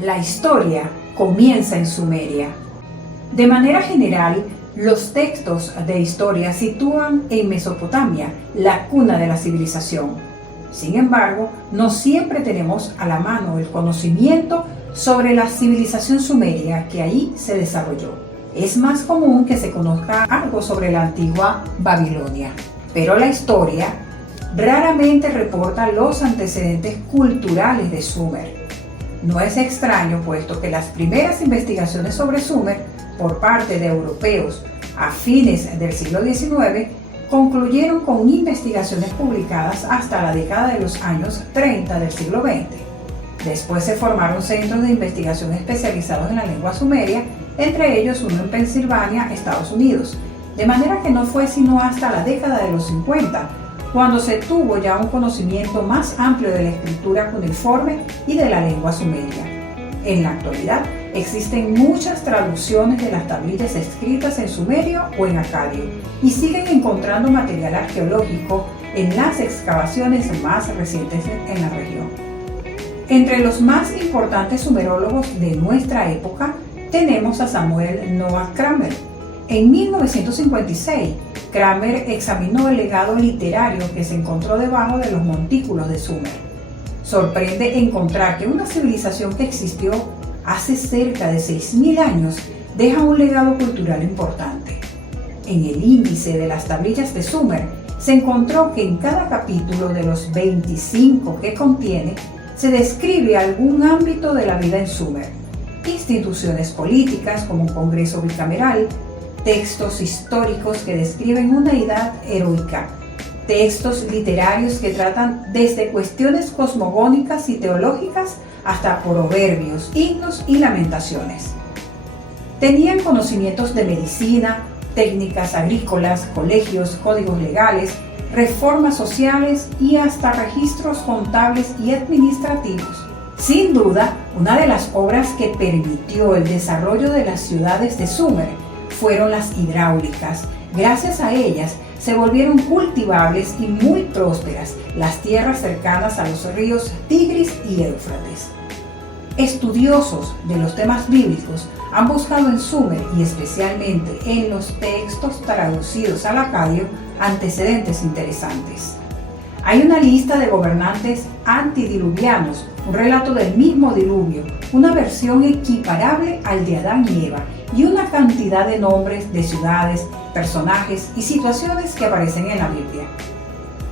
La historia comienza en Sumeria. De manera general, los textos de historia sitúan en Mesopotamia, la cuna de la civilización. Sin embargo, no siempre tenemos a la mano el conocimiento sobre la civilización sumeria que ahí se desarrolló. Es más común que se conozca algo sobre la antigua Babilonia, pero la historia raramente reporta los antecedentes culturales de Sumer. No es extraño, puesto que las primeras investigaciones sobre Sumer por parte de europeos a fines del siglo XIX concluyeron con investigaciones publicadas hasta la década de los años 30 del siglo XX. Después se formaron centros de investigación especializados en la lengua sumeria, entre ellos uno en Pensilvania, Estados Unidos, de manera que no fue sino hasta la década de los 50 cuando se tuvo ya un conocimiento más amplio de la escritura cuneiforme y de la lengua sumeria. En la actualidad existen muchas traducciones de las tablillas escritas en sumerio o en acadio y siguen encontrando material arqueológico en las excavaciones más recientes en la región. Entre los más importantes sumerólogos de nuestra época tenemos a Samuel Noah Kramer. En 1956, Kramer examinó el legado literario que se encontró debajo de los montículos de Sumer. Sorprende encontrar que una civilización que existió hace cerca de 6.000 años deja un legado cultural importante. En el índice de las tablillas de Sumer se encontró que en cada capítulo de los 25 que contiene se describe algún ámbito de la vida en Sumer: instituciones políticas como un congreso bicameral, textos históricos que describen una deidad heroica, textos literarios que tratan desde cuestiones cosmogónicas y teológicas hasta proverbios, himnos y lamentaciones. Tenían conocimientos de medicina, técnicas agrícolas, colegios, códigos legales, reformas sociales y hasta registros contables y administrativos. Sin duda, una de las obras que permitió el desarrollo de las ciudades de Sumer fueron las hidráulicas. Gracias a ellas se volvieron cultivables y muy prósperas las tierras cercanas a los ríos Tigris y Éufrates. Estudiosos de los temas bíblicos han buscado en Sumer y especialmente en los textos traducidos al acadio antecedentes interesantes. Hay una lista de gobernantes antidiluvianos, un relato del mismo diluvio, una versión equiparable al de Adán y Eva y una cantidad de nombres de ciudades, personajes y situaciones que aparecen en la Biblia.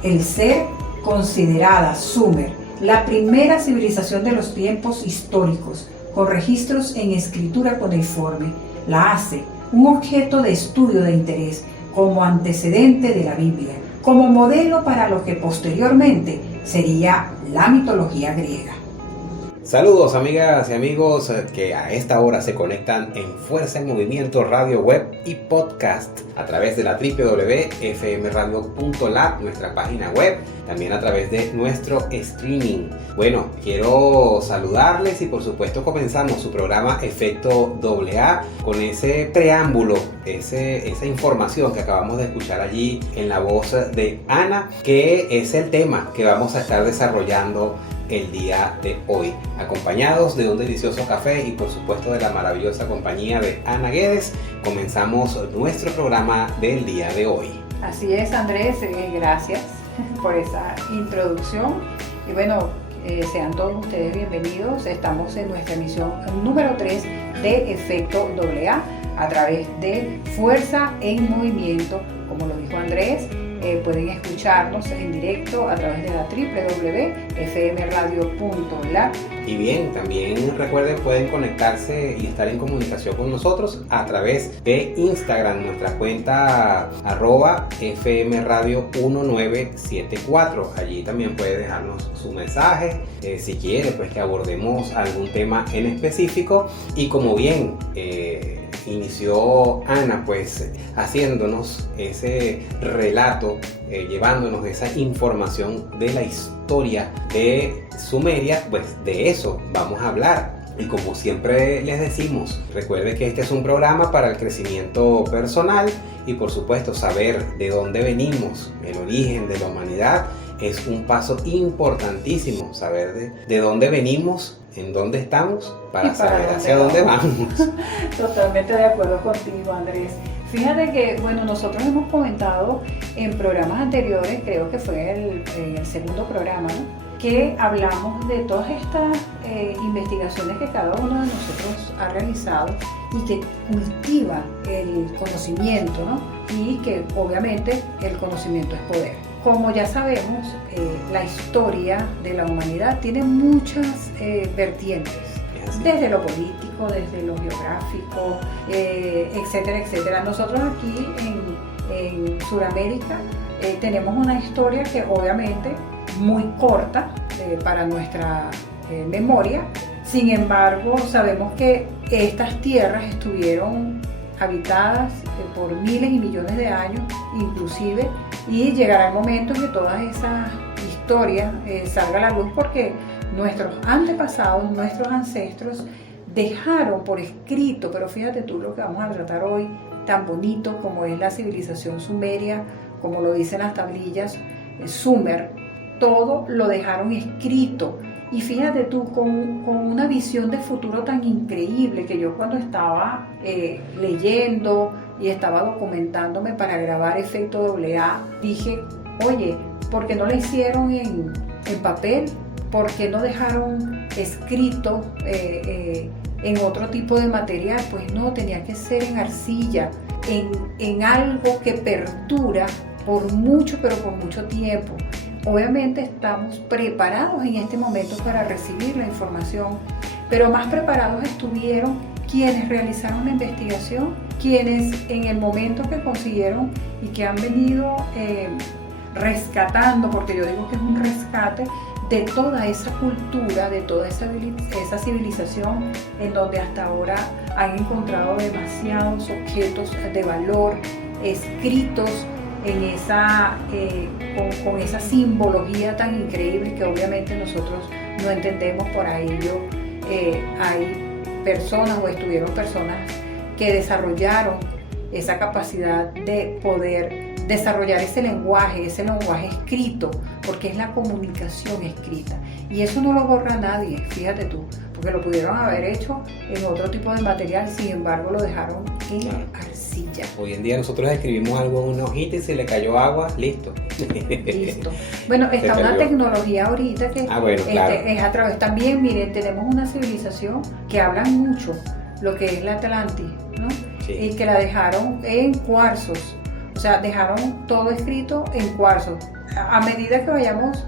El ser considerada Sumer la primera civilización de los tiempos históricos, con registros en escritura cuneiforme, la hace un objeto de estudio de interés como antecedente de la Biblia, como modelo para lo que posteriormente sería la mitología griega. Saludos amigas y amigos que a esta hora se conectan en Fuerza en Movimiento Radio Web y Podcast a través de la www.fmradio.la, nuestra página web, también a través de nuestro streaming. Bueno, quiero saludarles y por supuesto comenzamos su programa Efecto AA con ese preámbulo, esa información que acabamos de escuchar allí en la voz de Ana, que es el tema que vamos a estar desarrollando el día de hoy, acompañados de un delicioso café y por supuesto de la maravillosa compañía de Ana Guedes. Comenzamos nuestro programa del día de hoy. Así es, Andrés, gracias por esa introducción y bueno, sean todos ustedes bienvenidos. Estamos en nuestra emisión número 3 de Efecto AA a través de Fuerza en Movimiento, como lo dijo Andrés. Pueden escucharnos en directo a través de la www.fmradio.la. Y bien, también recuerden, pueden conectarse y estar en comunicación con nosotros a través de Instagram, nuestra cuenta @fmradio1974. Allí también puede dejarnos su mensaje, si quiere pues que abordemos algún tema en específico. Y como bien inició Ana pues haciéndonos ese relato, llevándonos esa información de la historia de Sumeria, pues de eso vamos a hablar. Y como siempre les decimos, recuerde que este es un programa para el crecimiento personal y por supuesto saber de dónde venimos, el origen de la humanidad es un paso importantísimo saber de dónde venimos, en dónde estamos, para saber hacia dónde vamos. Totalmente de acuerdo contigo, Andrés. Fíjate que, bueno, nosotros hemos comentado en programas anteriores, creo que fue el segundo programa, ¿no?, que hablamos de todas estas investigaciones que cada uno de nosotros ha realizado y que cultiva el conocimiento, ¿no?, y que obviamente el conocimiento es poder. Como ya sabemos, la historia de la humanidad tiene muchas vertientes, desde lo político, desde lo geográfico, etcétera, etcétera. Nosotros aquí en Sudamérica tenemos una historia que obviamente muy corta para nuestra memoria. Sin embargo, sabemos que estas tierras estuvieron habitadas por miles y millones de años inclusive, y llegará el momento en que todas esas historias salgan a la luz, porque nuestros antepasados, nuestros ancestros dejaron por escrito, pero fíjate tú lo que vamos a tratar hoy, tan bonito como es la civilización sumeria, como lo dicen las tablillas, Sumer, todo lo dejaron escrito. Y fíjate tú, con una visión de futuro tan increíble, que yo cuando estaba leyendo y estaba documentándome para grabar Efecto AA, dije, oye, ¿por qué no lo hicieron en papel? ¿Por qué no dejaron escrito en otro tipo de material? Pues no, tenía que ser en arcilla, en algo que perdura por mucho, pero por mucho tiempo. Obviamente estamos preparados en este momento para recibir la información, pero más preparados estuvieron quienes realizaron la investigación, quienes en el momento que consiguieron y que han venido rescatando, porque yo digo que es un rescate de toda esa cultura, de toda esa civilización, en donde hasta ahora han encontrado demasiados objetos de valor escritos en con esa simbología tan increíble que obviamente nosotros no entendemos. Por ello hay personas o estuvieron personas que desarrollaron esa capacidad de poder desarrollar ese lenguaje escrito, porque es la comunicación escrita, y eso no lo borra nadie, fíjate tú, porque lo pudieron haber hecho en otro tipo de material, sin embargo lo dejaron en arcilla. Hoy en día nosotros escribimos algo en una hojita y si le cayó agua, listo. Listo. Bueno, está una tecnología ahorita que claro, es a través, también, miren, tenemos una civilización que habla mucho, lo que es la Atlantis, ¿no? Sí. Y que la dejaron en cuarzos, o sea, dejaron todo escrito en cuarzos. A medida que vayamos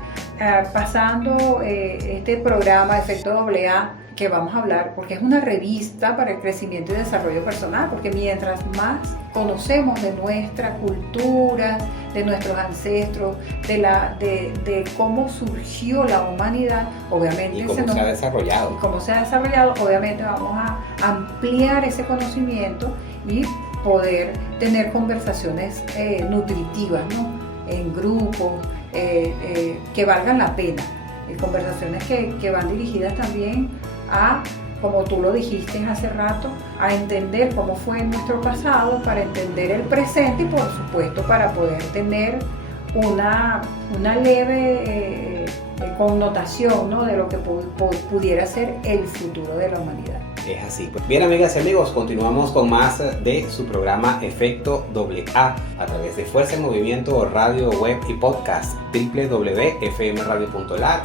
pasando este programa Efecto AA, que vamos a hablar, porque es una revista para el crecimiento y desarrollo personal, porque mientras más conocemos de nuestra cultura, de nuestros ancestros, de cómo surgió la humanidad, obviamente, y cómo se ha desarrollado. Y cómo se ha desarrollado, obviamente vamos a ampliar ese conocimiento y poder tener conversaciones nutritivas, ¿no?, en grupos que valgan la pena, conversaciones que van dirigidas también a, como tú lo dijiste hace rato, a entender cómo fue nuestro pasado, para entender el presente y por supuesto para poder tener una leve connotación, ¿no?, de lo que pudiera ser el futuro de la humanidad. Es así. Bien, amigas y amigos, continuamos con más de su programa Efecto AA a través de Fuerza en Movimiento, radio, web y podcast, www.fmradio.lat,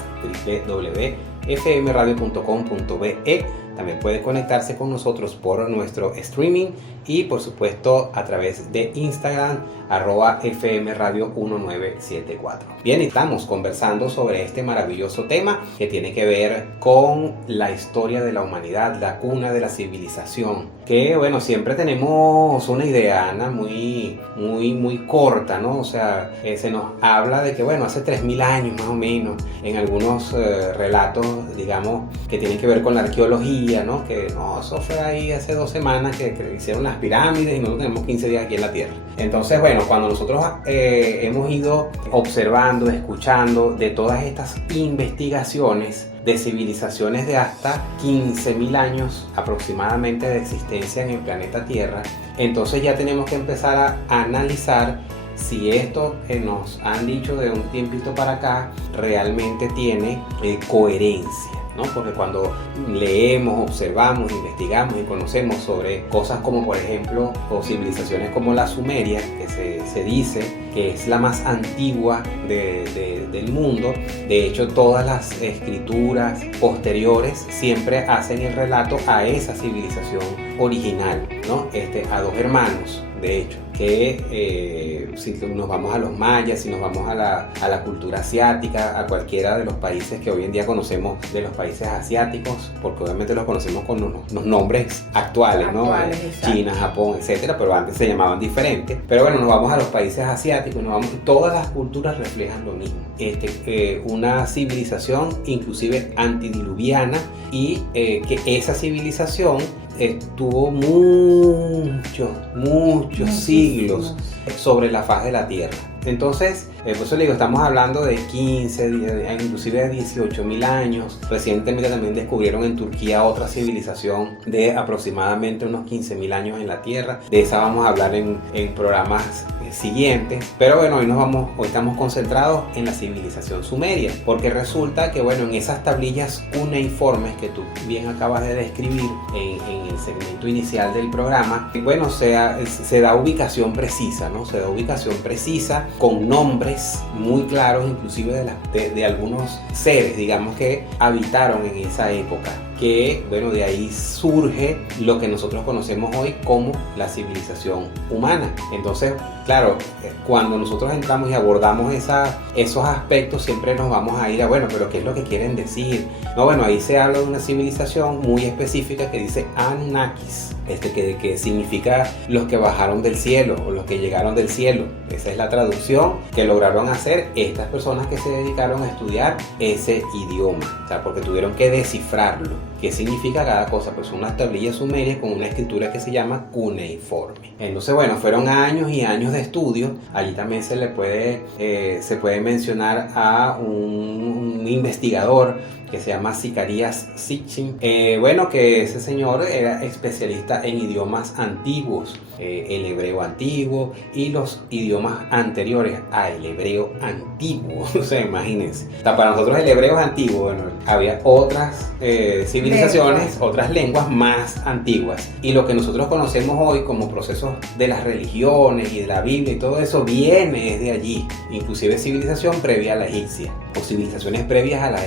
www.fmradio.com.be. También pueden conectarse con nosotros por nuestro streaming y por supuesto a través de Instagram @fmradio1974. Bien, estamos conversando sobre este maravilloso tema que tiene que ver con la historia de la humanidad, la cuna de la civilización, que bueno, siempre tenemos una idea, Ana, muy corta, ¿no? O sea, se nos habla de que bueno, hace 3000 años más o menos, en algunos relatos, digamos, que tienen que ver con la arqueología, ¿no? Que no, eso fue ahí hace 2 semanas que hicieron las pirámides y nosotros tenemos 15 días aquí en la Tierra. Entonces, bueno, cuando nosotros hemos ido observando, escuchando de todas estas investigaciones de civilizaciones de hasta 15.000 años aproximadamente de existencia en el planeta Tierra, entonces ya tenemos que empezar a analizar si esto que nos han dicho de un tiempito para acá realmente tiene coherencia, ¿no? Porque cuando leemos, observamos, investigamos y conocemos sobre cosas como, por ejemplo, o civilizaciones como la Sumeria, que se dice que es la más antigua del mundo. De hecho, todas las escrituras posteriores siempre hacen el relato a esa civilización original, ¿no? A dos hermanos, de hecho, que si nos vamos a los mayas, si nos vamos a la cultura asiática, a cualquiera de los países que hoy en día conocemos de los países asiáticos, porque obviamente los conocemos con los nombres actuales, ¿no? China, Japón, etcétera, pero antes se llamaban diferentes. Pero bueno, nos vamos a los países asiáticos, todas las culturas reflejan lo mismo. Una civilización inclusive antidiluviana, y que esa civilización estuvo muchos siglos sobre la faz de la Tierra. Entonces, por eso le digo, estamos hablando de 15, inclusive de 18.000 años. Recientemente también descubrieron en Turquía otra civilización de aproximadamente unos 15.000 años en la Tierra. De esa vamos a hablar en programas siguientes. Pero bueno, hoy estamos concentrados en la civilización sumeria, porque resulta que bueno, en esas tablillas cuneiformes que tú bien acabas de describir en el segmento inicial del programa, bueno, se da ubicación precisa, ¿no? Se da ubicación precisa con nombres muy claros, inclusive de algunos seres, digamos, que habitaron en esa época. Que bueno, de ahí surge lo que nosotros conocemos hoy como la civilización humana. Entonces, claro, cuando nosotros entramos y abordamos esos aspectos, siempre nos vamos a ir a, bueno, pero ¿qué es lo que quieren decir? No, bueno, ahí se habla de una civilización muy específica que dice Anunnakis, que significa los que bajaron del cielo o los que llegaron del cielo. Esa es la traducción que lograron hacer estas personas que se dedicaron a estudiar ese idioma, o sea, porque tuvieron que descifrarlo. ¿Qué significa cada cosa? Pues son unas tablillas sumerias con una escritura que se llama cuneiforme. Entonces, bueno, fueron años y años de estudio. Allí también se puede mencionar a un investigador que se llama Zacarías Sitchin. Bueno, que ese señor era especialista en idiomas antiguos, el hebreo antiguo y los idiomas anteriores al hebreo antiguo. O sea, imagínense. O sea, para nosotros el hebreo es antiguo. Bueno, había otras civilizaciones, otras lenguas más antiguas. Y lo que nosotros conocemos hoy como procesos de las religiones y de la Biblia y todo eso viene de allí. Inclusive civilización previa a la egipcia o civilizaciones previas a la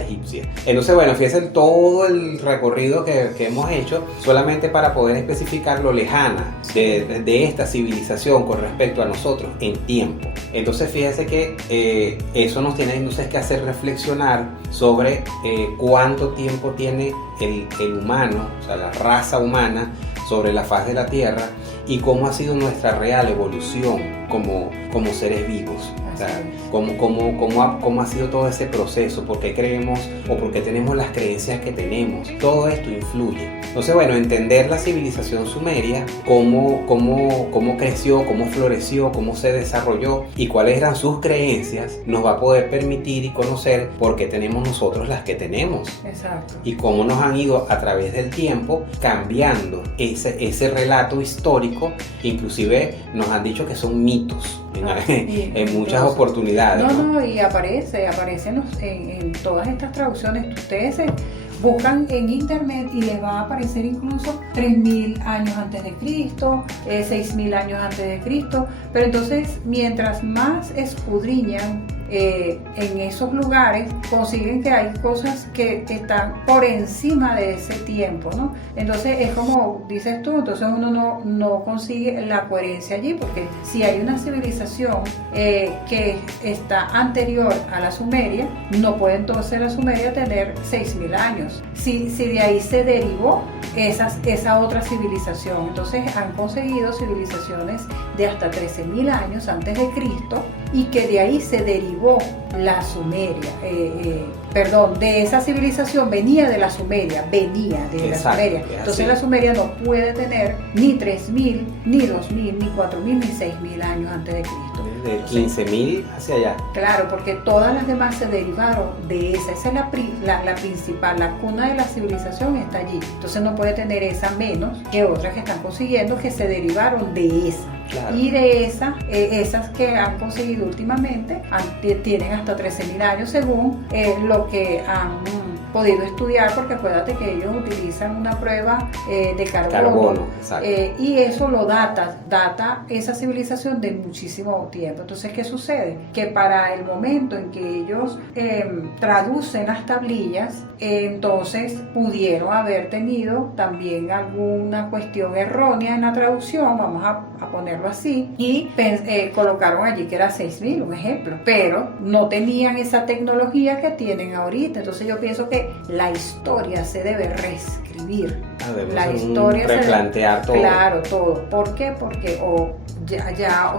egipcia. Entonces, bueno, fíjense todo el recorrido que hemos hecho solamente para poder especificar lo lejana de esta civilización con respecto a nosotros en tiempo. Entonces, fíjense que eso nos tiene entonces que hacer reflexionar sobre cuánto tiempo tiene el humano, o sea, la raza humana sobre la faz de la Tierra, y cómo ha sido nuestra real evolución como seres vivos. O sea, cómo ha sido todo ese proceso, por qué creemos o por qué tenemos las creencias que tenemos. Todo esto influye. Entonces, bueno, entender la civilización sumeria, cómo creció, cómo floreció, cómo se desarrolló y cuáles eran sus creencias, nos va a poder permitir y conocer por qué tenemos nosotros las que tenemos. Exacto. Y cómo nos han ido a través del tiempo cambiando ese relato histórico. Inclusive nos han dicho que son mitos en muchas oportunidades. No, y aparecen en todas estas traducciones. Ustedes buscan en internet y les va a aparecer incluso 3.000 años antes de Cristo, 6.000 años antes de Cristo. Pero entonces, mientras más escudriñan en esos lugares, consiguen que hay cosas que están por encima de ese tiempo, ¿no? Entonces es como dices tú, entonces uno no consigue la coherencia allí, porque si hay una civilización que está anterior a la Sumeria, no puede entonces la Sumeria tener 6.000 años. Si de ahí se derivó esa otra civilización, entonces han conseguido civilizaciones de hasta 13.000 años antes de Cristo, y que de ahí se derivó la Sumeria. De esa civilización venía de la Sumeria. Entonces la Sumeria no puede tener ni 3.000, ni 2.000, ni 4.000, ni 6.000 años antes de Cristo. De 15.000 hacia allá. Claro, porque todas las demás se derivaron de esa. Esa es la principal, la cuna de la civilización está allí. Entonces no puede tener esa menos que otras que están consiguiendo que se derivaron de esa. Claro. Y de esas que han conseguido últimamente tienen hasta 13.000 años según lo que han podido estudiar, porque acuérdate que ellos utilizan una prueba de carbono, exacto. Y eso lo data esa civilización de muchísimo tiempo. Entonces, ¿qué sucede? Que para el momento en que ellos traducen las tablillas, entonces pudieron haber tenido también alguna cuestión errónea en la traducción, vamos a ponerlo así, y colocaron allí que era 6.000, un ejemplo, pero no tenían esa tecnología que tienen ahorita. Entonces yo pienso que la historia se debe reescribir. La historia replantear todo. Claro, todo. ¿Por qué? Porque o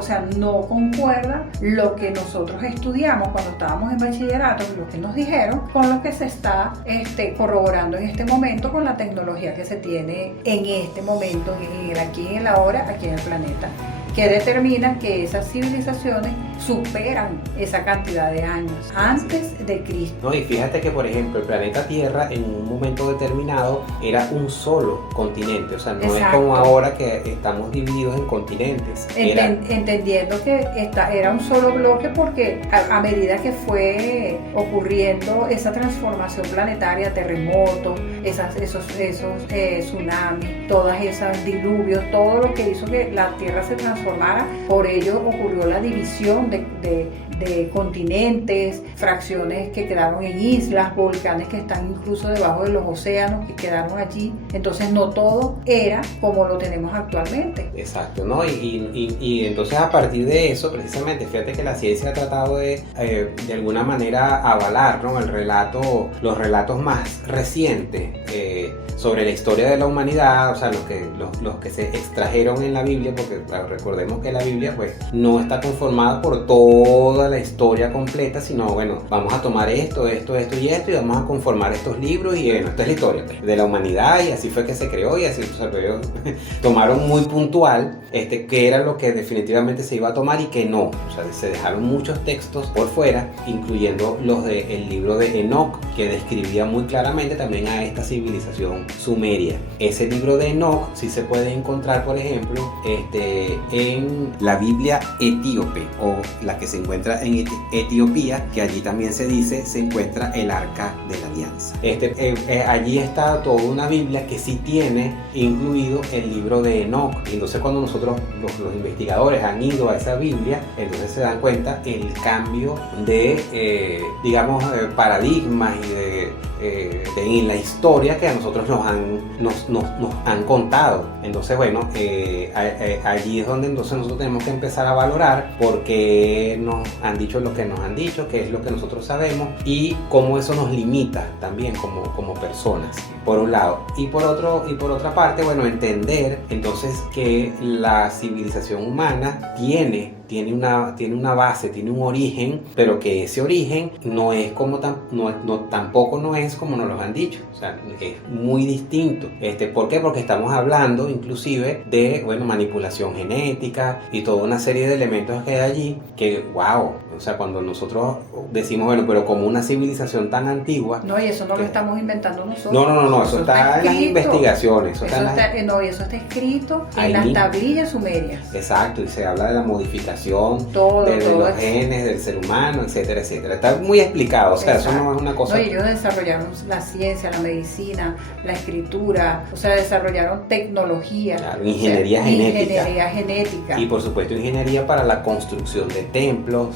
sea, no concuerda lo que nosotros estudiamos cuando estábamos en bachillerato, lo que nos dijeron, con lo que se está corroborando en este momento con la tecnología que se tiene en este momento, en el aquí y en el ahora, aquí en el planeta, que determina que esas civilizaciones superan esa cantidad de años antes de Cristo. No, y fíjate que, por ejemplo, el planeta Tierra en un momento determinado era un solo continente, o sea, no es como ahora que estamos divididos en continentes. Entendiendo que era un solo bloque, porque a medida que fue ocurriendo esa transformación planetaria, terremotos, esos tsunamis, todos esos diluvios, todo lo que hizo que la Tierra se transformara, por ello ocurrió la división de continentes, fracciones que quedaron en islas, volcanes que están incluso debajo de los océanos que quedaron allí. Entonces no todo era como lo tenemos actualmente. Exacto, ¿no? Y entonces a partir de eso, precisamente, fíjate que la ciencia ha tratado de alguna manera avalar, ¿no?, los relatos más recientes sobre la historia de la humanidad, o sea, los que se extrajeron en la Biblia, porque claro, recordemos que la Biblia pues no está conformada por toda la historia completa, sino bueno, vamos a tomar esto y vamos a conformar estos libros y bueno, esta es la historia de la humanidad y así fue que se creó y así, o sea, tomaron muy puntual qué era lo que definitivamente se iba a tomar y qué no, o sea, se dejaron muchos textos por fuera, incluyendo los del libro de Enoch, que describía muy claramente también a esta civilización sumeria. Ese libro de Enoch sí se puede encontrar, por ejemplo, en la Biblia etíope, o la que se encuentra en Etiopía, que allí también se encuentra el Arca de la Alianza. Allí está toda una Biblia que sí tiene incluido el libro de Enoch. Entonces cuando nosotros, los investigadores, han ido a esa Biblia, entonces se dan cuenta el cambio de, paradigmas y en la historia que a nosotros nos han contado. Entonces, bueno, allí es donde entonces nosotros tenemos que empezar a valorar por qué nos han dicho lo que nos han dicho, qué es lo que nosotros sabemos y cómo eso nos limita también como personas, por un lado. Y por otra parte, bueno, entender entonces que la civilización humana tiene una base, tiene un origen, pero que ese origen no es tampoco no es como nos lo han dicho, o sea, es muy distinto. ¿Por qué? Porque estamos hablando inclusive de, bueno, manipulación genética y toda una serie de elementos que hay allí que, wow, o sea, cuando nosotros decimos, bueno, pero como una civilización tan antigua... No, y eso no lo estamos inventando nosotros. No, eso está en las investigaciones. Eso está escrito en las tablillas sumerias. Exacto, y se habla de la modificación de los genes del ser humano, etcétera, etcétera. Está muy explicado, o sea, exacto. Eso no es una cosa... No, y ellos desarrollaron la ciencia, la medicina, la escritura, o sea, desarrollaron tecnología. Claro, ingeniería genética. Y por supuesto ingeniería para la construcción de templos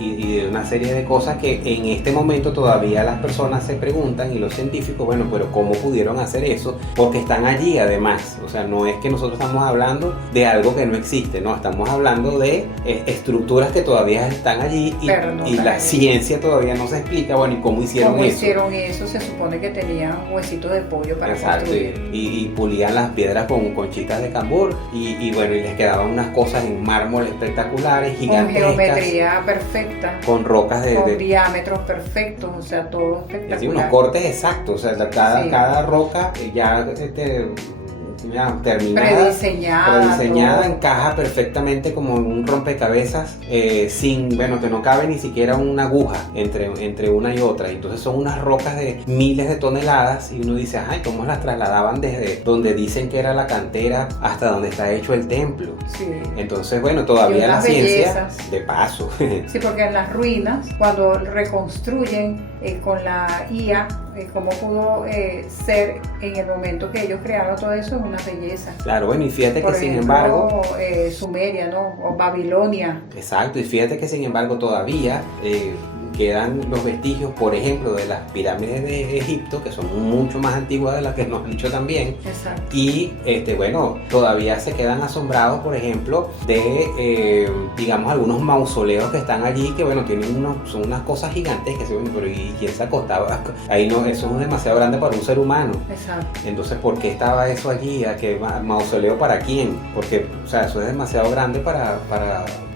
y de una serie de cosas que en este momento todavía las personas se preguntan y los científicos, bueno, pero ¿cómo pudieron hacer eso? Porque están allí además, o sea, no es que nosotros estamos hablando de algo que no existe, no, estamos hablando de estructuras que todavía están allí y la ciencia todavía no se explica, bueno, ¿y cómo hicieron eso? Hicieron eso, se supone que tenían huesitos de pollo para construir. Y pulían las piedras con conchitas de cambur y bueno, y les quedaban unas cosas en mármol espectaculares, gigantescas. Con geometría perfecta. Con rocas con diámetros perfectos, o sea, todo espectacular. Unos cortes exactos, o sea, cada roca ya terminada, prediseñada, encaja perfectamente como en un rompecabezas, que no cabe ni siquiera una aguja entre una y otra. Entonces son unas rocas de miles de toneladas y uno dice, ay, ¿cómo las trasladaban desde donde dicen que era la cantera hasta donde está hecho el templo? Sí. Entonces, bueno, todavía la ciencia, bellezas. de paso. Sí, porque en las ruinas, cuando reconstruyen con la IA, cómo pudo ser en el momento que ellos crearon todo eso, es una belleza. Claro, bueno, y fíjate Por que ejemplo, sin embargo... Sumeria, ¿no? O Babilonia. Exacto, y fíjate que sin embargo todavía quedan los vestigios, por ejemplo, de las pirámides de Egipto, que son mucho más antiguas de las que nos han dicho también. Exacto. Y todavía se quedan asombrados, por ejemplo, de digamos algunos mausoleos que están allí, que bueno, son unas cosas gigantes que se ven, pero ¿y quién se acostaba? Ahí no, eso es demasiado grande para un ser humano. Exacto. Entonces, ¿por qué estaba eso allí? ¿A qué mausoleo para quién? Porque, o sea, eso es demasiado grande para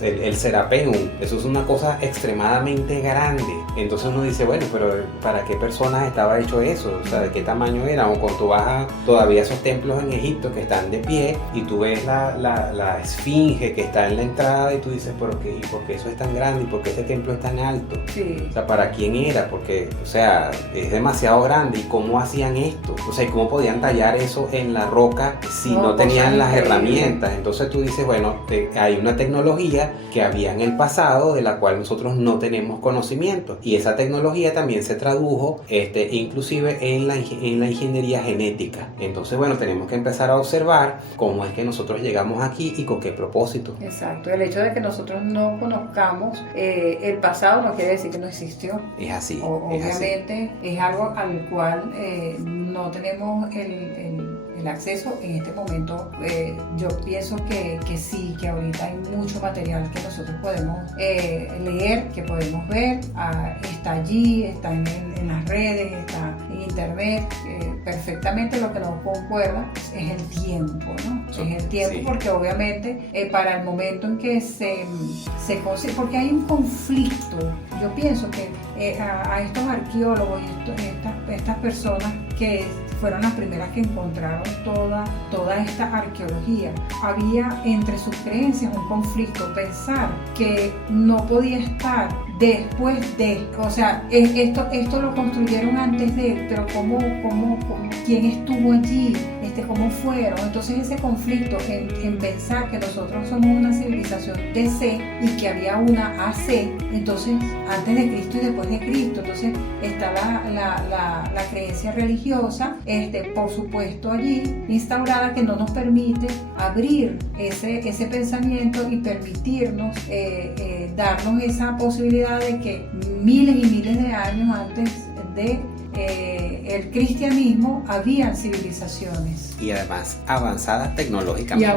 el Serapeum. Eso es una cosa extremadamente grande. Entonces uno dice, bueno, pero ¿para qué personas estaba hecho eso? O sea, ¿de qué tamaño era? O cuando tú vas todavía esos templos en Egipto que están de pie y tú ves la esfinge que está en la entrada y tú dices, ¿por qué eso es tan grande? ¿Y por qué este templo es tan alto? Sí. O sea, ¿para quién era? Porque, o sea, es demasiado grande. ¿Y cómo hacían esto? O sea, ¿cómo podían tallar eso en la roca si no tenían las herramientas? Entonces tú dices, bueno, hay una tecnología que había en el pasado de la cual nosotros no tenemos conocimiento, y esa tecnología también se tradujo inclusive en la ingeniería genética. Entonces, bueno, tenemos que empezar a observar cómo es que nosotros llegamos aquí y con qué propósito. Exacto, el hecho de que nosotros no conozcamos el pasado no quiere decir que no existió. Es así. Obviamente es algo al cual no tenemos el acceso en este momento. Yo pienso que sí, que ahorita hay mucho material que nosotros podemos leer, que podemos ver. Está allí, está en las redes, está en internet. Perfectamente. Lo que no concuerda es el tiempo, ¿no? Es el tiempo, sí. Porque obviamente para el momento en que se consigue, porque hay un conflicto. Yo pienso que a estos arqueólogos y estas personas que fueron las primeras que encontraron toda esta arqueología, había entre sus creencias un conflicto, pensar que no podía estar después de, o sea, esto lo construyeron antes de, pero ¿cómo quién estuvo allí? ¿Cómo fueron? Entonces ese conflicto en pensar que nosotros somos una civilización DC y que había una AC, entonces antes de Cristo y después de Cristo, entonces está la creencia religiosa, por supuesto allí instaurada, que no nos permite abrir ese pensamiento y permitirnos darnos esa posibilidad de que miles y miles de años antes de el cristianismo habían civilizaciones. Y además avanzadas tecnológicamente.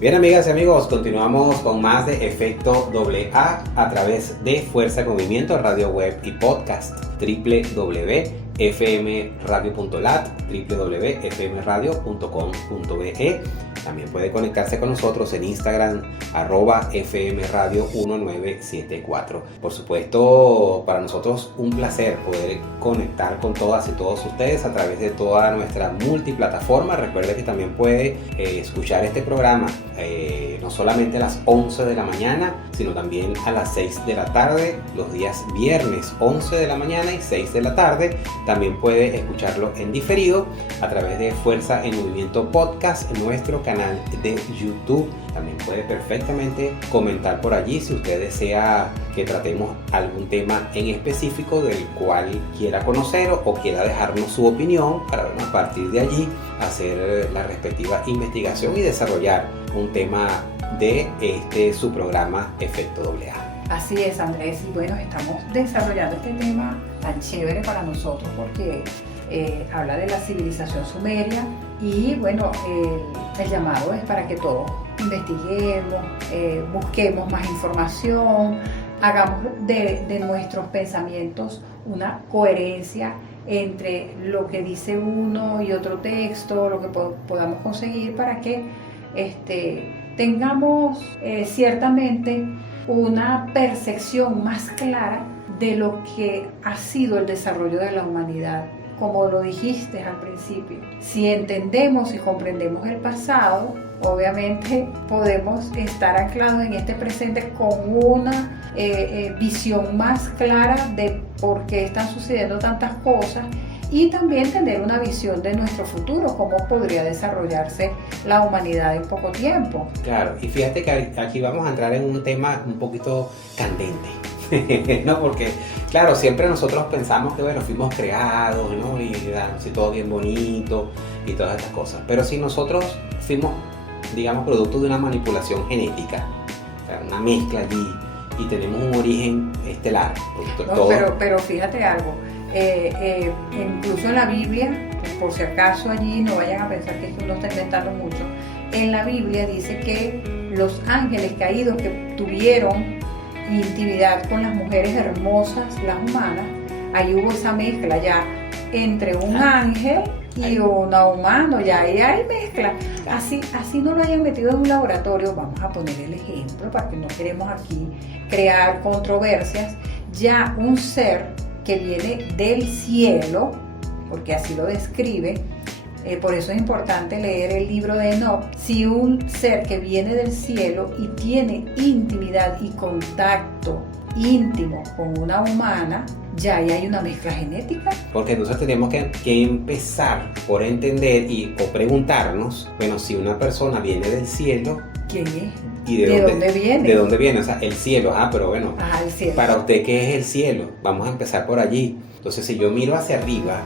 Bien, amigas y amigos, continuamos con más de Efecto AA a través de Fuerza con Movimiento, radio web y podcast. www.fmradio.lat, www.fmradio.com.be. También puede conectarse con nosotros en Instagram, @fmradio1974. Por supuesto, para nosotros un placer poder conectar con todas y todos ustedes a través de toda nuestra multiplataforma. Recuerde que también puede escuchar este programa no solamente a las 11 de la mañana, sino también a las 6 de la tarde, los días viernes 11 de la mañana y 6 de la tarde. También puede escucharlo en diferido a través de Fuerza en Movimiento Podcast en nuestro canal de YouTube. También puede perfectamente comentar por allí si usted desea que tratemos algún tema en específico del cual quiera conocer o quiera dejarnos su opinión para, bueno, a partir de allí hacer la respectiva investigación y desarrollar un tema de su programa Efecto AA. Así es, Andrés, y bueno, estamos desarrollando este tema tan chévere para nosotros porque habla de la civilización sumeria y bueno, el llamado es para que todos investiguemos, busquemos más información, hagamos de nuestros pensamientos una coherencia entre lo que dice uno y otro texto, lo que podamos conseguir para que tengamos ciertamente una percepción más clara de lo que ha sido el desarrollo de la humanidad como lo dijiste al principio, si entendemos y comprendemos el pasado, obviamente podemos estar anclados en este presente con una visión más clara de por qué están sucediendo tantas cosas y también tener una visión de nuestro futuro, cómo podría desarrollarse la humanidad en poco tiempo. Claro, y fíjate que aquí vamos a entrar en un tema un poquito candente, ¿no? Porque, claro, siempre nosotros pensamos que, bueno, fuimos creados, ¿no? Y así todo bien bonito y todas estas cosas. Pero si nosotros fuimos, digamos, producto de una manipulación genética, o sea, una mezcla allí, y tenemos un origen estelar. No, pero fíjate algo, incluso en la Biblia, por si acaso allí no vayan a pensar que uno está inventando mucho, en la Biblia dice que los ángeles caídos que tuvieron intimidad con las mujeres hermosas, las humanas, ahí hubo esa mezcla ya entre un ángel y una humano, ya ahí hay mezcla. Así no lo hayan metido en un laboratorio, vamos a poner el ejemplo para que no queremos aquí crear controversias, ya un ser que viene del cielo, porque así lo describe, por eso es importante leer el libro de Enoch. Si un ser que viene del cielo y tiene intimidad y contacto íntimo con una humana, ya ahí hay una mezcla genética. Porque entonces tenemos que empezar por entender o preguntarnos, bueno, si una persona viene del cielo, ¿quién es? ¿Y de dónde viene? ¿De dónde viene? O sea, el cielo, pero bueno, el cielo. Para usted, ¿qué es el cielo? Vamos a empezar por allí. Entonces, si yo miro hacia arriba,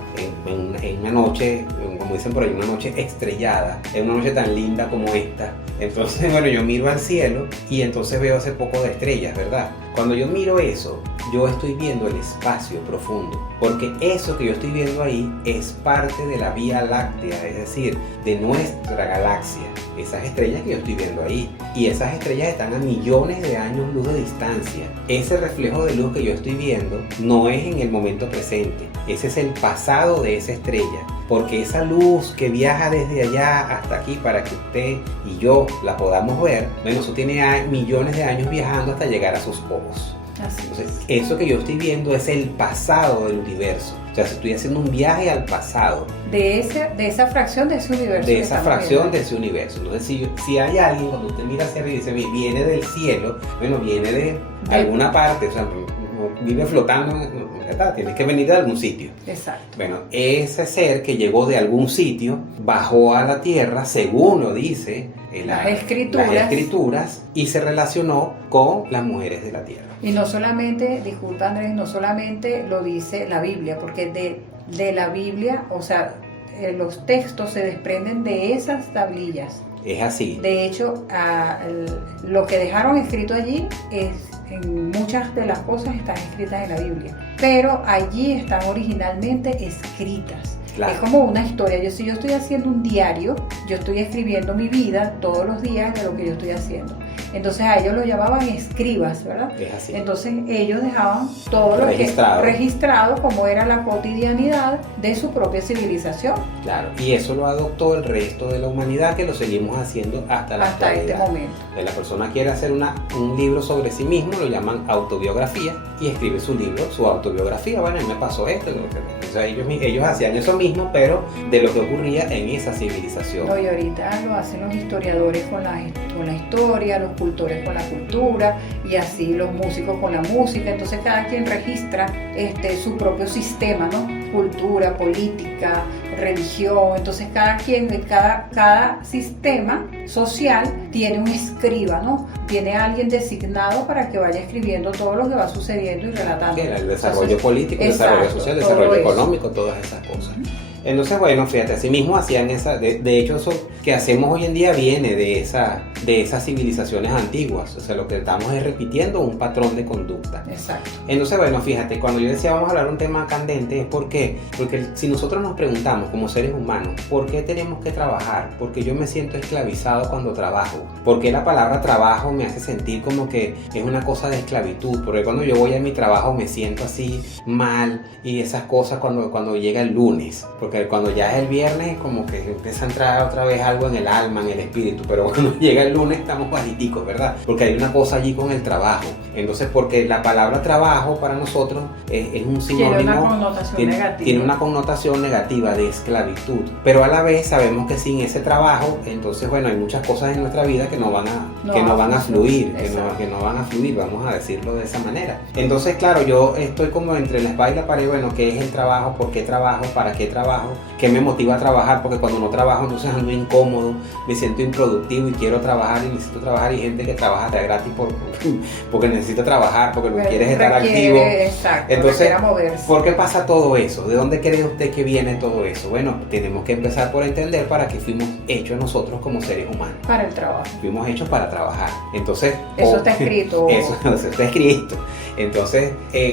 en una noche, como dicen por ahí, una noche estrellada, en una noche tan linda como esta, entonces, bueno, yo miro al cielo y entonces veo ese poco de estrellas, ¿verdad? Cuando yo miro eso, yo estoy viendo el espacio profundo, porque eso que yo estoy viendo ahí es parte de la Vía Láctea, es decir, de nuestra galaxia, esas estrellas que yo estoy viendo ahí, y esas estrellas están a millones de años luz de distancia. Ese reflejo de luz que yo estoy viendo no es en el momento presente, ese es el pasado de esa estrella, porque esa luz que viaja desde allá hasta aquí para que usted y yo la podamos ver, bueno, eso tiene millones de años viajando hasta llegar a sus ojos. Entonces, eso que yo estoy viendo es el pasado del universo. O sea, estoy haciendo un viaje al pasado. De esa fracción de ese universo. De esa fracción de ese universo. Entonces, si hay alguien, cuando usted mira hacia arriba y dice, viene del cielo, bueno, viene de alguna parte, o sea, vive flotando, ¿verdad? Tienes que venir de algún sitio. Exacto. Bueno, ese ser que llegó de algún sitio, bajó a la tierra, según lo dice las escrituras, y se relacionó con las mujeres de la tierra. Y no solamente, disculpa Andrés, no solamente lo dice la Biblia, porque de la Biblia, o sea, los textos se desprenden de esas tablillas. Es así. De hecho, lo que dejaron escrito allí en muchas de las cosas están escritas en la Biblia, pero allí están originalmente escritas. Claro. Es como una historia. Si yo estoy haciendo un diario, yo estoy escribiendo mi vida todos los días de lo que yo estoy haciendo. Entonces a ellos lo llamaban escribas, ¿verdad? Es así. Entonces ellos dejaban todo lo registrado como era la cotidianidad de su propia civilización. Claro, y eso lo adoptó el resto de la humanidad, que lo seguimos haciendo hasta la actualidad. Este momento. La persona quiere hacer un libro sobre sí mismo, lo llaman autobiografía, y escribe su libro, su autobiografía. Bueno, a mí me pasó esto. O sea, ellos hacían eso mismo, pero de lo que ocurría en esa civilización. No, y ahorita lo hacen los historiadores con la historia, los cultores con la cultura, y así los músicos con la música. Entonces cada quien registra su propio sistema, ¿no? Cultura, política, religión. Entonces cada sistema social tiene un escriba, ¿no? Tiene alguien designado para que vaya escribiendo todo lo que va sucediendo y relatando. El desarrollo político, el desarrollo social, el desarrollo económico, todas esas cosas. Entonces, bueno, fíjate, así mismo hacían de hecho eso que hacemos hoy en día viene de esas civilizaciones antiguas. O sea, lo que estamos es repitiendo un patrón de conducta. Exacto. Entonces, bueno, fíjate, cuando yo decía vamos a hablar de un tema candente, es porque si nosotros nos preguntamos como seres humanos, ¿por qué tenemos que trabajar? Porque yo me siento esclavizado cuando trabajo. Porque la palabra trabajo me hace sentir como que es una cosa de esclavitud. Porque cuando yo voy a mi trabajo me siento así mal y esas cosas cuando llega el lunes. Porque porque cuando ya es el viernes como que empieza a entrar otra vez algo en el alma, en el espíritu, pero cuando llega el lunes estamos bajiticos, ¿verdad? Porque hay una cosa allí con el trabajo. Entonces, porque la palabra trabajo para nosotros es un sinónimo, tiene una connotación negativa. Tiene una connotación negativa de esclavitud, pero a la vez sabemos que sin ese trabajo, entonces bueno, hay muchas cosas en nuestra vida que no van a fluir, que no van a fluir, vamos a decirlo de esa manera. Entonces, claro, yo estoy como entre la espada y la pared. Bueno, ¿qué es el trabajo? ¿Por qué trabajo? ¿Para qué trabajo? ¿Qué me motiva a trabajar? Porque cuando no trabajo entonces ando incómodo, me siento improductivo y quiero trabajar y necesito trabajar. Y gente que trabaja de gratis porque necesita trabajar, porque no quiere estar activo. Exacto, entonces, moverse. ¿por qué pasa todo eso? ¿De dónde cree usted que viene todo eso? Bueno, tenemos que empezar por entender para qué fuimos hechos nosotros como seres humanos. Para el trabajo. Fuimos hechos para trabajar. Entonces, eso está escrito. Eso está escrito. Entonces,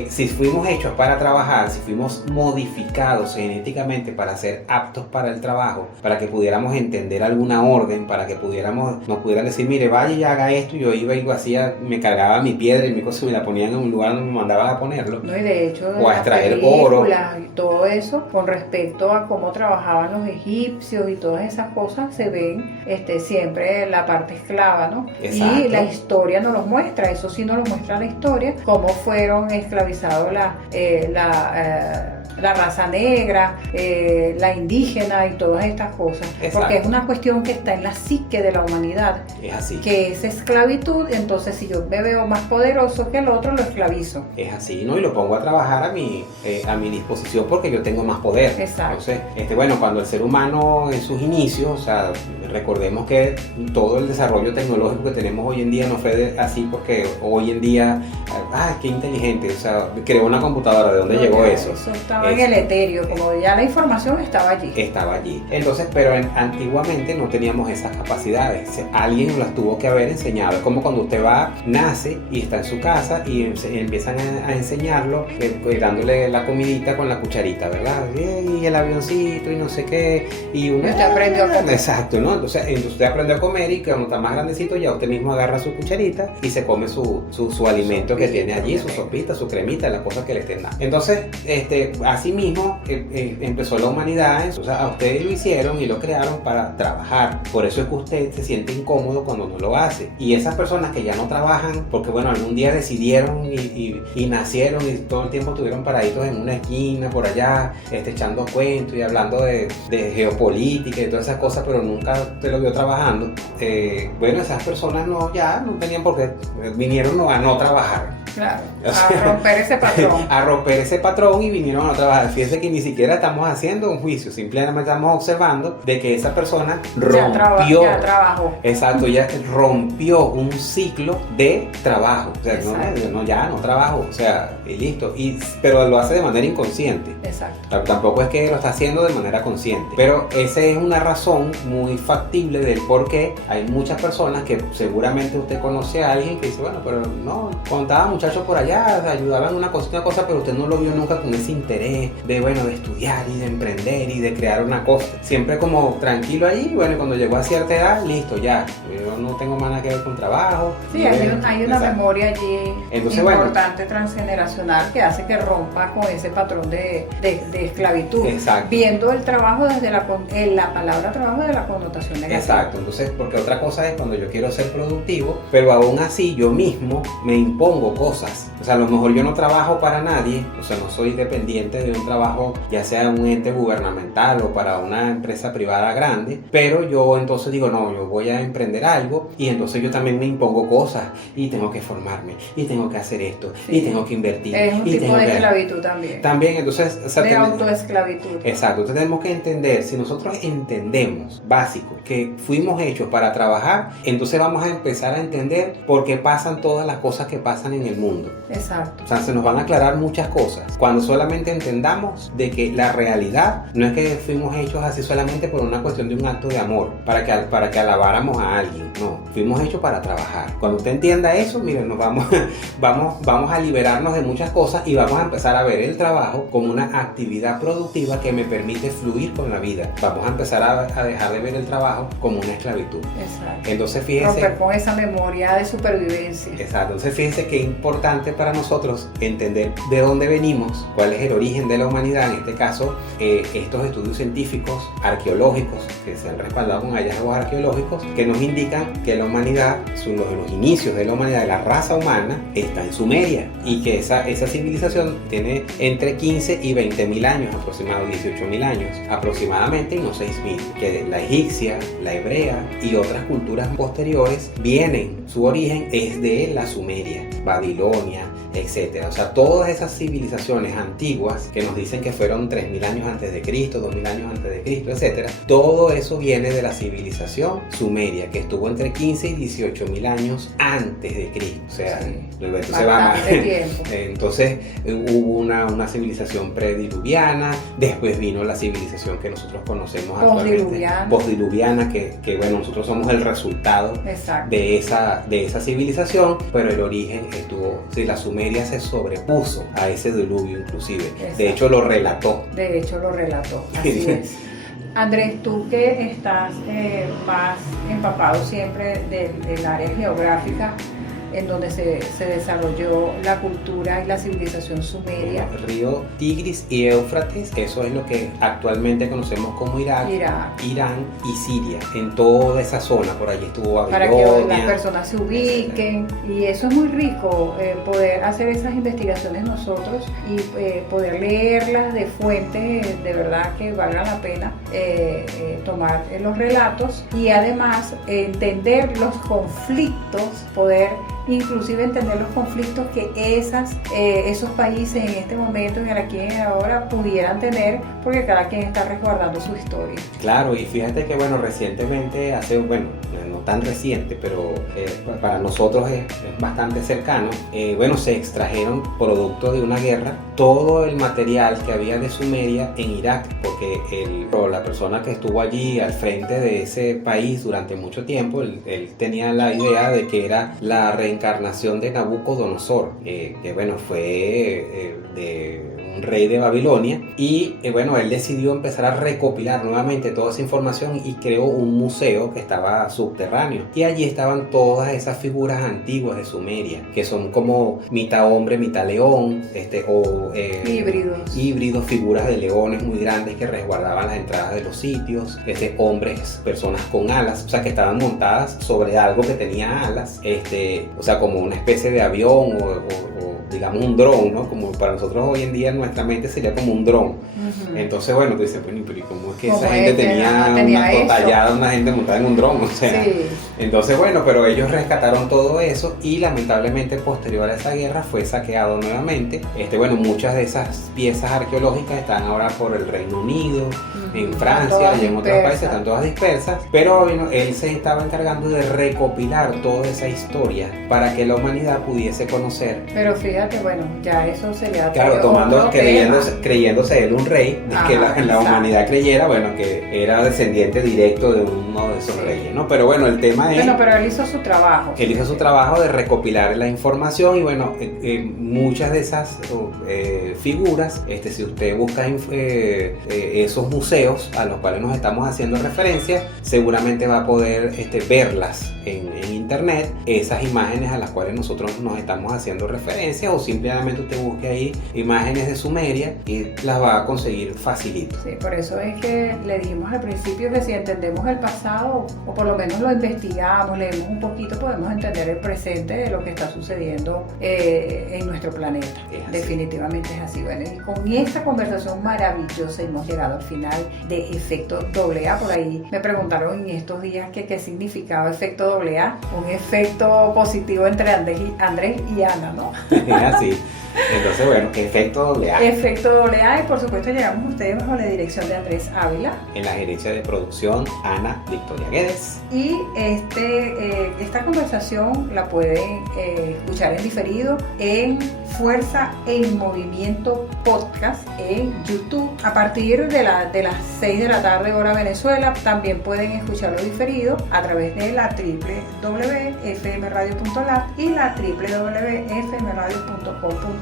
si fuimos hechos para trabajar, si fuimos modificados genéticamente para ser aptos para el trabajo, para que pudiéramos entender alguna orden, para que nos pudieran decir, mire, vaya y haga esto, y yo iba y lo hacía, me cargaba mi piedra y mi cosa y me la ponían en un lugar donde me mandaban a ponerlo. No, y de hecho, o a extraer oro. Y todo eso, con respecto a cómo trabajaban los egipcios y todas esas cosas, se ven siempre la parte esclava, ¿no? Exacto. Y la historia nos los muestra, eso sí nos lo muestra la historia, cómo fueron esclavizados la raza negra, la indígena y todas estas cosas. Exacto. Porque es una cuestión que está en la psique de la humanidad. Es así. Que es esclavitud, entonces si yo me veo más poderoso que el otro, lo esclavizo. Es así, ¿no? Y lo pongo a trabajar a mi disposición porque yo tengo más poder. Exacto. Entonces, bueno, cuando el ser humano en sus inicios, o sea, recordemos que todo el desarrollo tecnológico que tenemos hoy en día no fue así porque hoy en día, qué inteligente, o sea, creó una computadora, ¿de dónde llegó eso? Eso estaba en el etéreo, como ya la información estaba allí. Estaba allí. Entonces, pero antiguamente no teníamos esas capacidades. Alguien las tuvo que haber enseñado. Es como cuando usted nace y está en su casa y empiezan a enseñarlo, dándole la comidita con la cucharita, ¿verdad? Y el avioncito y no sé qué. Y usted aprendió a comer. Exacto, ¿no? Entonces usted aprendió a comer y cuando está más grandecito ya usted mismo agarra su cucharita y se come su alimento que tiene allí, su sopita, su cremita, las cosas que le estén dando. Entonces, así mismo empezó la humanidad. O sea, a ustedes lo hicieron y lo crearon para trabajar. Por eso es que usted se siente incómodo cuando no lo hace. Y esas personas que ya no trabajan, porque bueno, algún día decidieron y nacieron y todo el tiempo estuvieron paraditos en una esquina por allá, echando cuentos y hablando de geopolítica y todas esas cosas, pero nunca usted lo vio trabajando. Bueno, esas personas ya no tenían por qué, vinieron a no trabajar. Claro, a romper ese patrón. A romper ese patrón y vinieron a trabajar. Fíjense que ni siquiera estamos haciendo un juicio, simplemente estamos observando de que esa persona rompió. Ya trabajó. Exacto, ya rompió un ciclo de trabajo. O sea, no trabajo, o sea, y listo. Pero lo hace de manera inconsciente. Exacto. Tampoco es que lo está haciendo de manera consciente. Pero esa es una razón muy factible del por qué hay muchas personas que seguramente usted conoce a alguien que dice, bueno, pero no, cuando estaba muchacho por allá, ayudaban una cosa, pero usted no lo vio nunca con ese interés de estudiar y de emprender y de crear una cosa. Siempre como tranquilo ahí, bueno, cuando llegó a cierta edad, listo, ya, yo no tengo más nada que ver con trabajo. Sí, hay una memoria allí. Entonces, importante, transgeneracional, que hace que rompa con ese patrón de esclavitud. Exacto. Viendo el trabajo desde la palabra trabajo de la connotación negativa. Exacto, entonces, porque otra cosa es cuando yo quiero ser productivo, pero aún así yo mismo me impongo cosas. O sea, a lo mejor yo no trabajo para nadie, o sea, no soy dependiente de un trabajo, ya sea un ente gubernamental o para una empresa privada grande, pero yo entonces digo, no, yo voy a emprender algo y entonces yo también me impongo cosas y tengo que formarme y tengo que hacer esto y tengo que invertir. Es un tipo de esclavitud también. También, entonces... O sea, de autoesclavitud. Exacto, entonces tenemos que entender, si nosotros entendemos, básico, que fuimos hechos para trabajar, entonces vamos a empezar a entender por qué pasan todas las cosas que pasan en el mundo. Exacto. O sea, se nos van a aclarar muchas cosas cuando solamente entendamos de que la realidad no es que fuimos hechos así solamente por una cuestión de un acto de amor, para que alabáramos a alguien. No, fuimos hechos para trabajar. Cuando usted entienda eso, miren, nos vamos a liberarnos de muchas cosas y vamos a empezar a ver el trabajo como una actividad productiva que me permite fluir con la vida. Vamos a empezar a dejar de ver el trabajo como una esclavitud. Exacto. Entonces fíjense, romper con esa memoria de supervivencia. Exacto. Entonces fíjense qué importante importante para nosotros entender de dónde venimos, cuál es el origen de la humanidad, en este caso estos estudios científicos, arqueológicos, que se han respaldado con hallazgos arqueológicos, que nos indican que la humanidad, los inicios de la humanidad, de la raza humana, está en Sumeria, y que esa civilización tiene entre 15 y 20 mil años, aproximadamente 18 mil años, aproximadamente, y no 6 mil, que la egipcia, la hebrea y otras culturas posteriores su origen es de la Sumeria, Babilonia, etcétera. O sea, todas esas civilizaciones antiguas que nos dicen que fueron 3000 años antes de Cristo, 2000 años antes de Cristo, etcétera, todo eso viene de la civilización sumeria, que estuvo entre 15 y 18 mil años antes de Cristo. O sea, sí, entonces entonces hubo una civilización prediluviana, después vino la civilización que nosotros conocemos actualmente, postdiluviana, que bueno, nosotros somos el resultado de esa civilización, pero el origen estuvo, si la Sumeria se sobrepuso a ese diluvio inclusive. Exacto. De hecho lo relató, así es. Andrés, tú que estás más empapado siempre del área geográfica en donde se desarrolló la cultura y la civilización sumeria. El río Tigris y Éufrates, eso es lo que actualmente conocemos como Irak, Irán y Siria, en toda esa zona, por allí estuvo Babilonia. Para que las personas se ubiquen, y eso es muy rico, poder hacer esas investigaciones nosotros y poder leerlas de fuentes de verdad que valga la pena tomar los relatos, y además entender los conflictos, poder inclusive entender los conflictos que esos países en este momento, en el aquí y en el ahora, pudieran tener, porque cada quien está resguardando su historia. Claro, y fíjate que bueno, recientemente, no tan reciente, pero para nosotros es bastante cercano, se extrajeron producto de una guerra todo el material que había de Sumeria en Irak, porque la persona que estuvo allí al frente de ese país durante mucho tiempo, él tenía la idea de que era la reencarnación de Nabucodonosor, que fue de un rey de Babilonia, y él decidió empezar a recopilar nuevamente toda esa información y creó un museo que estaba subterráneo, y allí estaban todas esas figuras antiguas de Sumeria, que son como mitad hombre, mitad león, híbridos, figuras de leones muy grandes que resguardaban las entradas de los sitios, hombres, personas con alas, o sea, que estaban montadas sobre algo que tenía alas, o sea, como una especie de avión o digamos un dron, ¿no? Como para nosotros hoy en día en nuestra mente sería como un dron. Uh-huh. Entonces, tú dices, pero ¿y cómo es que esa gente tenía una gente montada en un dron? O sea, sí. Entonces, pero ellos rescataron todo eso, y lamentablemente posterior a esa guerra fue saqueado nuevamente. Muchas de esas piezas arqueológicas están ahora por el Reino Unido, en Francia y en otros países, están todas dispersas, pero él se estaba encargando de recopilar toda esa historia para que la humanidad pudiese conocer. Pero fíjate, ya eso sería creyéndose él un rey, que la humanidad creyera, que era descendiente directo de uno de esos reyes, ¿no? Pero el tema es... pero él hizo su trabajo. Él hizo su trabajo de recopilar la información, y muchas de esas figuras, si usted busca esos museos a los cuales nos estamos haciendo referencia, seguramente va a poder verlas en internet, esas imágenes a las cuales nosotros nos estamos haciendo referencia, o simplemente usted busque ahí imágenes de Sumeria y las va a conseguir facilito. Sí, por eso es que le dijimos al principio que si entendemos el pasado, o por lo menos lo investigamos, leemos un poquito, podemos entender el presente de lo que está sucediendo en nuestro planeta. Definitivamente es así. Y con esta conversación maravillosa hemos llegado al final de Efecto AA. Por ahí me preguntaron en estos días qué significaba Efecto AA, un efecto positivo entre Andrés y Ana, ¿no? Así. Entonces, Efecto AA. Efecto AA, y por supuesto llegamos a ustedes bajo la dirección de Andrés Ávila. En la gerencia de producción, Ana Victoria Guedes. Y esta conversación la pueden escuchar en diferido en Fuerza en Movimiento Podcast en YouTube a partir de las 6 de la tarde hora Venezuela. También pueden escucharlo diferido a través de la www.fmradio.lat y la www.fmradio.com.do.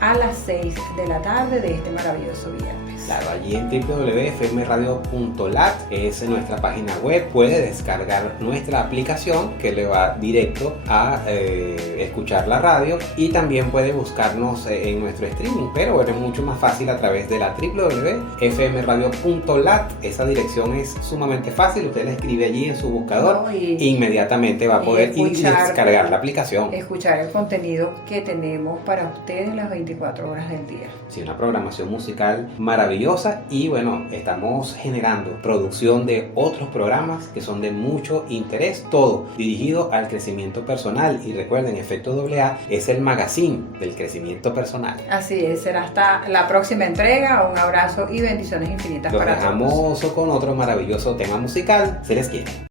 a las 6 de la tarde de este maravilloso viernes. Claro, allí en www.fmradio.lat es nuestra página web. Puede descargar nuestra aplicación que le va directo a escuchar la radio, y también puede buscarnos en nuestro streaming, pero bueno, es mucho más fácil a través de la www.fmradio.lat. Esa dirección es sumamente fácil, usted la escribe allí en su buscador e inmediatamente va a poder ir y descargar la aplicación. Escuchar el contenido que tenemos para ustedes las 24 horas del día. Sí, una programación musical maravillosa, y bueno, estamos generando producción de otros programas que son de mucho interés, todo dirigido al crecimiento personal. Y recuerden, Efecto AA es el magazine del crecimiento personal. Así es, será hasta la próxima entrega. Un abrazo y bendiciones infinitas Los para todos. dejamos con otro maravilloso tema musical. Se les quiere.